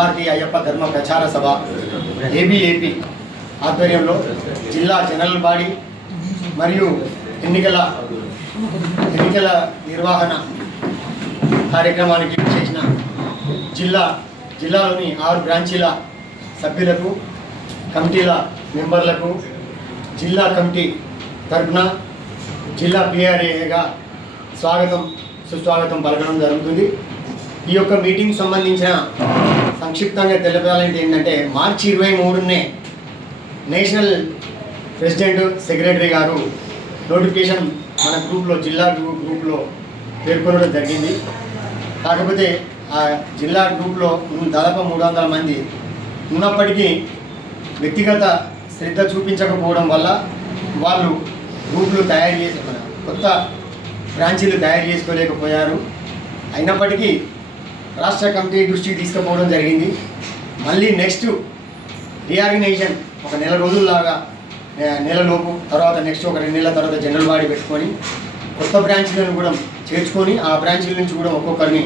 భారతీయ అయ్యప్ప ధర్మ ప్రచార సభ ఏబీఏపీ ఆధ్వర్యంలో జిల్లా జనరల్ బాడీ మరియు ఎన్నికల నిర్వహణ కార్యక్రమానికి చేసిన జిల్లాలోని 6 బ్రాంచీల సభ్యులకు, కమిటీల మెంబర్లకు జిల్లా కమిటీ తరఫున జిల్లా PRAగా స్వాగతం సుస్వాగతం పలకడం జరుగుతుంది. ఈ యొక్క మీటింగ్ సంబంధించిన సంక్షిప్తంగా తెలిపాలంటే ఏంటంటే, మార్చి 23నే నేషనల్ ప్రెసిడెంట్ సెక్రటరీ గారు నోటిఫికేషన్ మన గ్రూప్లో, జిల్లా గ్రూప్లో పేర్కొనడం జరిగింది. కాకపోతే ఆ జిల్లా గ్రూప్లో దాదాపు 300 మంది ఉన్నప్పటికీ వ్యక్తిగత శ్రద్ధ చూపించకపోవడం వల్ల వాళ్ళు గ్రూపులు తయారు చేసి కొత్త బ్రాంచీలు తయారు చేసుకోలేకపోయారు. అయినప్పటికీ రాష్ట్ర కమిటీ దృష్టికి తీసుకుపోవడం జరిగింది. మళ్ళీ నెక్స్ట్ రీఆర్గనైజేషన్ ఒక నెల రోజుల్లాగా, నెలలోపు తర్వాత నెక్స్ట్ ఒక 2 నెలల తర్వాత జనరల్ బాడీ పెట్టుకొని కొత్త బ్రాంచీలను కూడా చేర్చుకొని ఆ బ్రాంచీల నుంచి కూడా ఒక్కొక్కరిని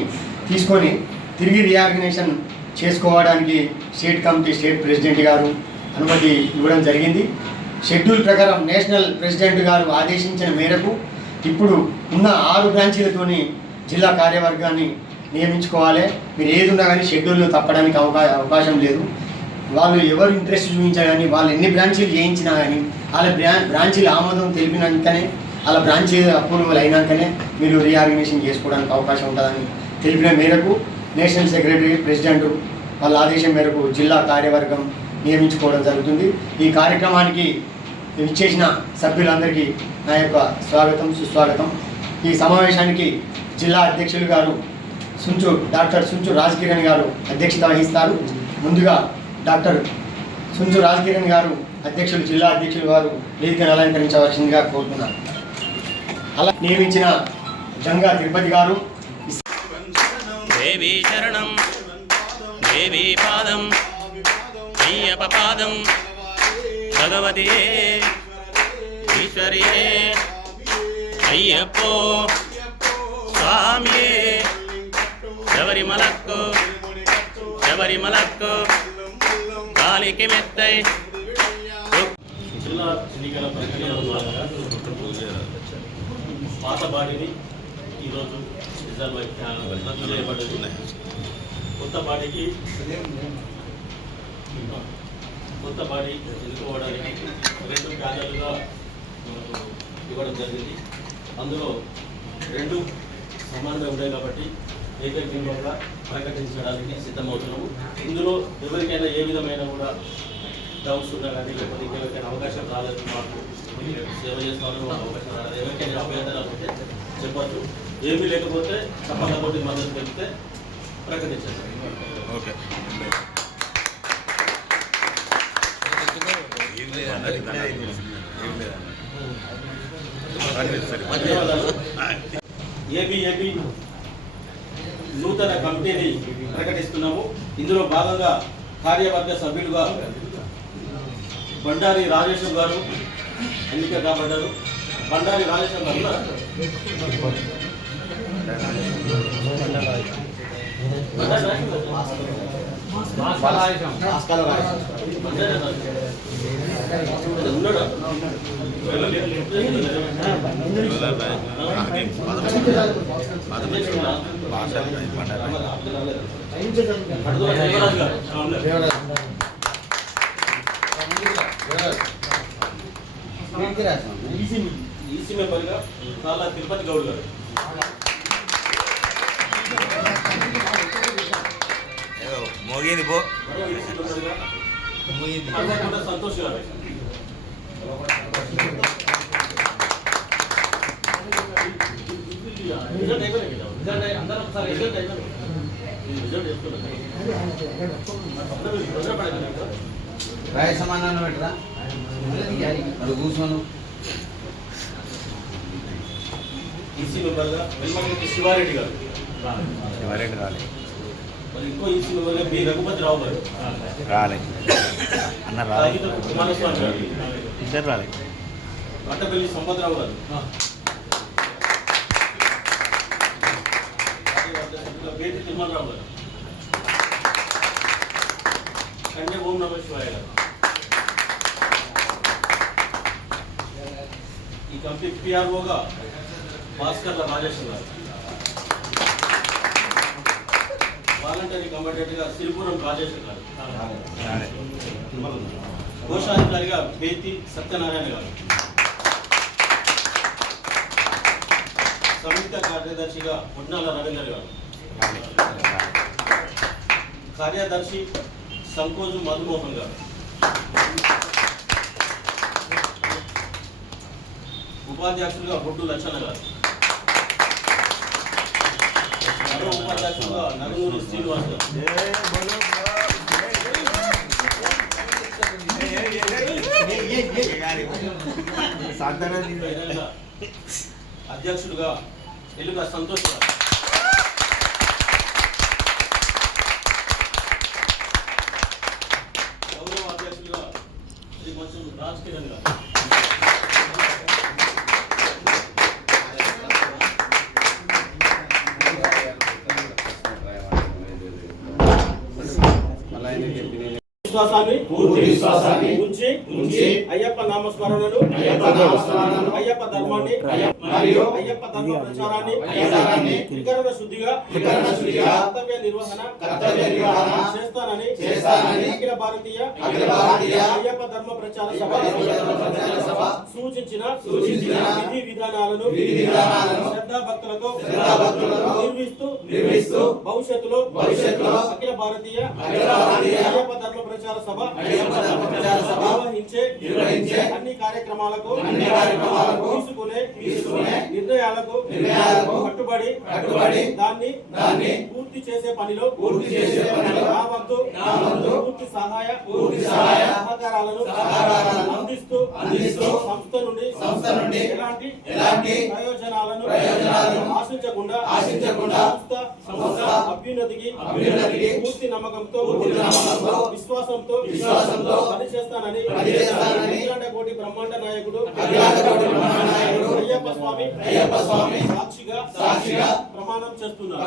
తీసుకొని తిరిగి రీఆర్గనైజేషన్ చేసుకోవడానికి స్టేట్ కమిటీ, స్టేట్ ప్రెసిడెంట్ గారు అనుమతి ఇవ్వడం జరిగింది. షెడ్యూల్ ప్రకారం నేషనల్ ప్రెసిడెంట్ గారు ఆదేశించిన మేరకు ఇప్పుడు ఉన్న 6 బ్రాంచీలతోని జిల్లా కార్యవర్గాన్ని నియమించుకోవాలి. మీరు ఏది ఉన్నా కానీ షెడ్యూల్ను తప్పడానికి అవకాశం లేదు. వాళ్ళు ఎవరు ఇంట్రెస్ట్ చూపించారు కానీ, వాళ్ళు ఎన్ని బ్రాంచీలు చేయించినా కానీ వాళ్ళ బ్రాంచీల ఆమోదం తెలిపినాకనే, వాళ్ళ బ్రాంచీ అప్రూవల్ అయినాకనే మీరు రీఆర్గనైజేషన్ చేసుకోవడానికి అవకాశం ఉంటుందని తెలిపిన మేరకు నేషనల్ సెక్రటరీ, ప్రెసిడెంట్ వాళ్ళ ఆదేశం మేరకు జిల్లా కార్యవర్గం నియమించుకోవడం జరుగుతుంది. ఈ కార్యక్రమానికి ఇచ్చేసిన సభ్యులందరికీ నా యొక్క స్వాగతం సుస్వాగతం. ఈ సమావేశానికి జిల్లా అధ్యక్షులు గారు డాక్టర్ సుంచు రాజకిరణ్ గారు అధ్యక్షత వహిస్తారు. ముందుగా డాక్టర్ సుంచు రాజకిరణ్ గారు జిల్లా అధ్యక్షులు గారు వేదికను అలంకరించవలసిందిగా కోరుతున్నారు. అలా నియమించిన జంగా తిరుపతి గారు దేవీ చరణం, దేవీ పాదం, అయ్యప్ప పాదం, భగవతియే ఈశ్వరియే అయ్యప్పో స్వామియే శబరిమలక్కు కాలికి మెత్తై. జిల్లా ఎన్నికల ప్రక్రియలో భాగంగా పాత బాడీని ఈరోజు రిజర్వ్ రద్దు చేయబడ్డది. కొత్త బాడీ ఎన్నుకోవడానికి 2 ప్యానెల్గా ఇవ్వడం జరిగింది. అందులో 2 సమానంగా ఉన్నాయి కాబట్టి ఏకగ్రీవంగా ప్రకటించడానికి సిద్ధమవుతున్నాము. ఇందులో ఎవరికైనా ఏ విధమైన కూడా డౌట్స్ ఉన్నా కానీ, లేకపోతే ఇంకెవరికైనా అవకాశం రాలేదు, మాకు సేవ చేస్తామని అవకాశం రాలేదు, ఎవరికైనా అభ్యంతరాలు ఉంటే చెప్పచ్చు. ఏమీ లేకపోతే తప్పకుండా కొట్టి మద్దతు తెలిపితే ప్రకటించండి. ఓకే. ఏబీఏపీ నూతన కమిటీని ప్రకటిస్తున్నాము. ఇందులో భాగంగా కార్యవర్గ సభ్యులుగా బండారి రాజేశ్వర గారు ఎన్నిక కాబడ్డారు. బండారి రాజేశ్వర గారు ఈసీ మెంబర్గా చాలా తిరుపతి గౌడ్ గారు, మోగింది పో సంతోష్ గారు, అందరూ ఒకసారి రిజల్ట్ అయిపోయింది. రాయ సమానాన్ని పెట్టరా అది కూర్చోను. ఈసీ మెంబర్గా వెల్మగంటి శివారెడ్డి గారు, మరి ఇంకో ఈసీ మెంబర్గా బి రఘుపతిరావు గారు రాలేదు, అన్న రాలేదు, కుమారస్వామి గారు ఇద్దరు రాలేదు, అట్టపల్లి సంపత్రావు గారు, బేటి తిరుమలరావు గారు, కండే ఓం నమః శివాయ గారు. ఈ కమిటీ పిఆర్ఓగా భాస్కర్ల రాజేష్ గారు. వాలంటరీ కమాండెంట్గా సిరిపురం రాజేష్ గారు. కోశాధికారిగా బేతి సత్యనారాయణ గారు. సంయుక్త కార్యదర్శిగా పొన్నాల రవీందర్ గారు. కార్యదర్శి సంకోజు మధుమోహన్ గారు. ఉపాధ్యక్షులుగా బొడ్డు లచ్చన్న గారు. మరో ఉపాధ్యక్షులుగా నగనూరి శ్రీనివాస్ గారు. అధ్యక్షులుగా ఎలుక సంతోష్ గారు. గౌరవ అధ్యక్షులుగా శ్రీ మంచం రాజ్ కిరణ్ గారు. పూర్తి విశ్వాసాన్ని ఉంచి అయ్యప్ప నామస్మరణను అయ్యప్ప ధర్మాన్ని మరియు అయ్యప్ప ధర్మ ప్రచారాన్ని త్రికరణ శుద్ధిగా కర్తవ్య నిర్వహణ చేస్తానని అఖిల భారతీయ అయ్యప్ప ధర్మ ప్రచార సభ సూచించిన విధి విధానాలను శ్రద్ధాభక్తులతో నిర్వహిస్తూ భవిష్యత్తులో అఖిల భారతీయ అయ్యప్ప ధర్మ ప్రచార సభ నిర్వహించే అన్ని కార్యక్రమాలకు తీసుకునే నిర్ణయాలకు కట్టుబడి దాన్ని పూర్తి చేసే పనిలో నా వంతు పూర్తి సహాయ సహకారాలను అందిస్తూ సంస్థ నుండి ఎలాంటి ప్రయోజనాలను ఆశించకుండా సంస్థ అభ్యున్నతికి పూర్తి నమ్మకంతో విశ్వాసంతో పనిచేస్తానని కోటి బ్రహ్మాండ నాయకుడు అయ్యప్ప స్వామి సాక్షిగా ప్రమాణం చేస్తున్నారు.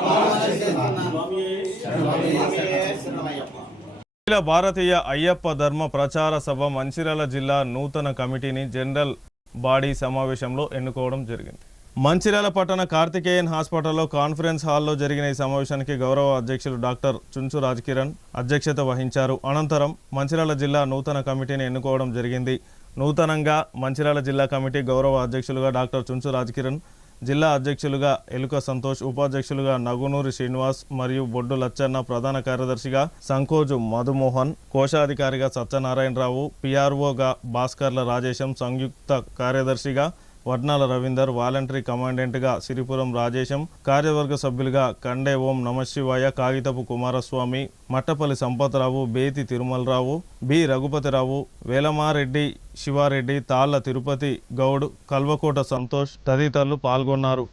అఖిల భారతీయ అయ్యప్ప ధర్మ ప్రచార సభ మంచిర్యాల జిల్లా నూతన కమిటీని జనరల్ బాడీ సమావేశంలో ఎన్నుకోవడం జరిగింది. మంచిర్యాల పట్టణ కార్తికేయన్ హాస్పిటల్లో కాన్ఫరెన్స్ హాల్లో జరిగిన ఈ సమావేశానికి గౌరవ అధ్యక్షులు డాక్టర్ చుంచు రాజ్ కిరణ్ అధ్యక్షత వహించారు. అనంతరం మంచిర్యాల జిల్లా నూతన కమిటీని ఎన్నుకోవడం జరిగింది. నూతనంగా మంచిర్యాల జిల్లా కమిటీ గౌరవ అధ్యక్షులుగా డాక్టర్ చుంచు రాజ్ కిరణ్, జిల్లా అధ్యక్షులుగా ఎలుక సంతోష్, ఉపాధ్యక్షులుగా నగునూరి శ్రీనివాస్ మరియు బొడ్డు లచ్చన్న, ప్రధాన కార్యదర్శిగా సంకోజు మధుమోహన్, కోశాధికారిగా సత్యనారాయణరావు, పిఆర్ఓగా భాస్కర్ల రాజేశం, సంయుక్త కార్యదర్శిగా వడ్నాల రవీందర్, వాలంటరీ కమాండెంట్గా సిరిపురం రాజేశం, కార్యవర్గ సభ్యులుగా కండే ఓం నమశివాయ, కాగితపు కుమారస్వామి, మట్టపల్లి సంపత్రావు, బేతి తిరుమలరావు, బి రఘుపతిరావు, వేలమారెడ్డి శివారెడ్డి, తాళ్ల తిరుపతి గౌడ్, కల్వకోట సంతోష్ తదితరులు పాల్గొన్నారు.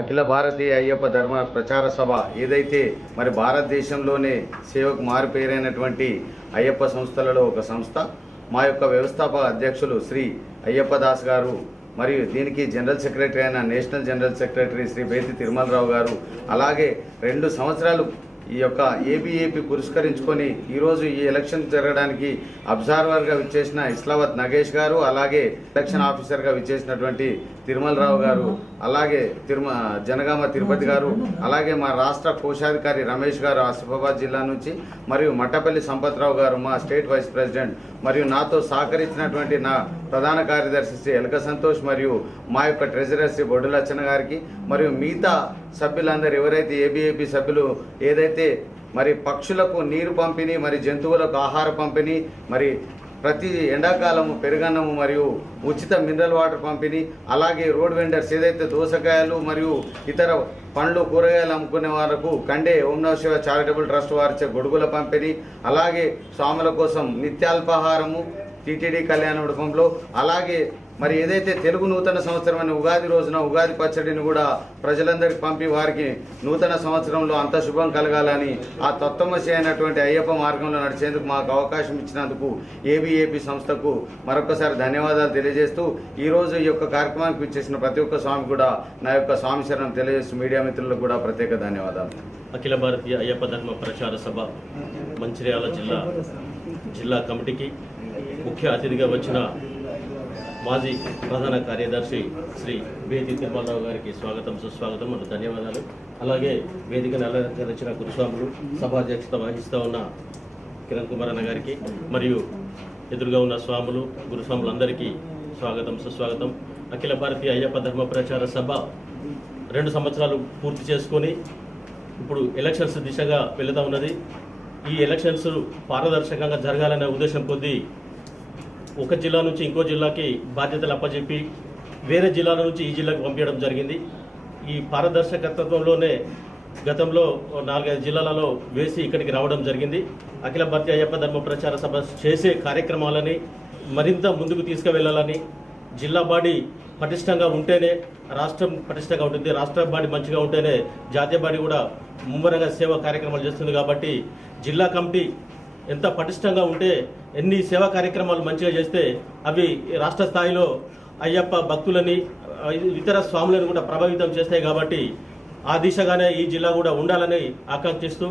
అఖిల భారతీయ అయ్యప్ప ధర్మ ప్రచార సభ ఏదైతే మరి భారతదేశంలోనే సేవకు మారుపేరైనటువంటి అయ్యప్ప సంస్థలలో ఒక సంస్థ. మా యొక్క వ్యవస్థాపక అధ్యక్షులు శ్రీ అయ్యప్ప దాస్ గారు మరియు దీనికి జనరల్ సెక్రటరీ అయిన national general secretary Shri Bethi Tirumalarao గారు, అలాగే 2 సంవత్సరాలు ఈ యొక్క ఏబీఏపీ పురస్కరించుకొని ఈరోజు ఈ ఎలక్షన్ జరగడానికి అబ్జర్వర్గా విచ్చేసిన ఇస్లావత్ నగేష్ గారు, అలాగే ఎలక్షన్ ఆఫీసర్గా విచ్చేసినటువంటి తిరుమలరావు గారు, అలాగే జనగామ తిరుపతి గారు, అలాగే మా రాష్ట్ర కోశాధికారి రమేష్ గారు ఆసిఫాబాద్ జిల్లా నుంచి, మరియు మట్టపల్లి సంపత్రావు గారు మా స్టేట్ వైస్ ప్రెసిడెంట్ మరియు నాతో సహకరించినటువంటి నా ప్రధాన కార్యదర్శి శ్రీ ఎలక సంతోష్ మరియు మా యొక్క ట్రెజరర్ శ్రీ బొడ్డు లచ్చన్న గారికి మరియు మిగతా సభ్యులందరూ ఎవరైతే ఏబీఏపీ సభ్యులు ఏదైతే మరి పక్షులకు నీరు పంపిణీ, మరి జంతువులకు ఆహార పంపిణీ, మరి ప్రతి ఎండాకాలము పెరుగన్నము మరియు ఉచిత మినరల్ వాటర్ పంపిణీ, అలాగే రోడ్ వెండర్స్ ఏదైతే దోసకాయలు మరియు ఇతర పండ్లు కూరగాయలు అమ్ముకునే వారికి కండే ఓం నమః శివాయ చారిటబుల్ ట్రస్ట్ వారిచే గొడుగుల పంపిణీ, అలాగే స్వాముల కోసం నిత్యాల్పాహారము టీటీడీ కళ్యాణ మండపంలో, అలాగే మరి ఏదైతే తెలుగు నూతన సంవత్సరం అనే ఉగాది రోజున ఉగాది పచ్చడిని కూడా ప్రజలందరికీ పంపి వారికి నూతన సంవత్సరంలో అంత శుభం కలగాలని ఆ తత్వమసి అయినటువంటి అయ్యప్ప మార్గంలో నడిచేందుకు మాకు అవకాశం ఇచ్చినందుకు ఏబీఏపీ సంస్థకు మరొకసారి ధన్యవాదాలు తెలియజేస్తూ ఈరోజు ఈ యొక్క కార్యక్రమానికి విచ్చేసిన ప్రతి ఒక్క స్వామి కూడా నా యొక్క స్వామి శరణం తెలియజేస్తూ మీడియా మిత్రులకు కూడా ప్రత్యేక ధన్యవాదాలు. అఖిల భారతీయ అయ్యప్ప ధర్మ ప్రచార సభ మంచిర్యాల జిల్లా కమిటీకి ముఖ్య అతిథిగా వచ్చిన మాజీ ప్రధాన కార్యదర్శి శ్రీ బేతి తిరుమలరావు గారికి స్వాగతం, సుస్వాగతం మరియు ధన్యవాదాలు. అలాగే వేదికను అలంకరించిన గురుస్వాములు, సభాధ్యక్షత వహిస్తూ ఉన్న కిరణ్ కుమార్ అన్న గారికి మరియు ఎదురుగా ఉన్న స్వాములు, గురుస్వాములందరికీ స్వాగతం, సుస్వాగతం. అఖిల భారతీయ అయ్యప్ప ధర్మ ప్రచార సభ 2 సంవత్సరాలు పూర్తి చేసుకొని ఇప్పుడు ఎలక్షన్స్ దిశగా వెళుతూ ఉన్నది. ఈ ఎలక్షన్స్ పారదర్శకంగా జరగాలనే ఉద్దేశం కొద్దీ ఒక జిల్లా నుంచి ఇంకో జిల్లాకి బాధ్యతలు అప్పచెప్పి వేరే జిల్లాల నుంచి ఈ జిల్లాకు పంపించడం జరిగింది. ఈ పారదర్శకత్వంలోనే గతంలో 4-5 జిల్లాలలో వేసి ఇక్కడికి రావడం జరిగింది. అఖిల భారతీయ అయ్యప్ప ధర్మ ప్రచార సభ చేసే కార్యక్రమాలని మరింత ముందుకు తీసుకువెళ్లాలని, జిల్లా బాడీ పటిష్టంగా ఉంటేనే రాష్ట్రం పటిష్టంగా ఉంటుంది, రాష్ట్ర బాడీ మంచిగా ఉంటేనే జాతీయ బాడీ కూడా ముమ్మరంగా సేవా కార్యక్రమాలు చేస్తుంది. కాబట్టి జిల్లా కమిటీ ఎంత పటిష్టంగా ఉంటే, ఎన్ని సేవా కార్యక్రమాలు మంచిగా చేస్తే అవి రాష్ట్ర స్థాయిలో అయ్యప్ప భక్తులని ఇతర స్వాములను కూడా ప్రభావితం చేస్తాయి. కాబట్టి ఆ దిశగానే ఈ జిల్లా కూడా ఉండాలని ఆకాంక్షిస్తూ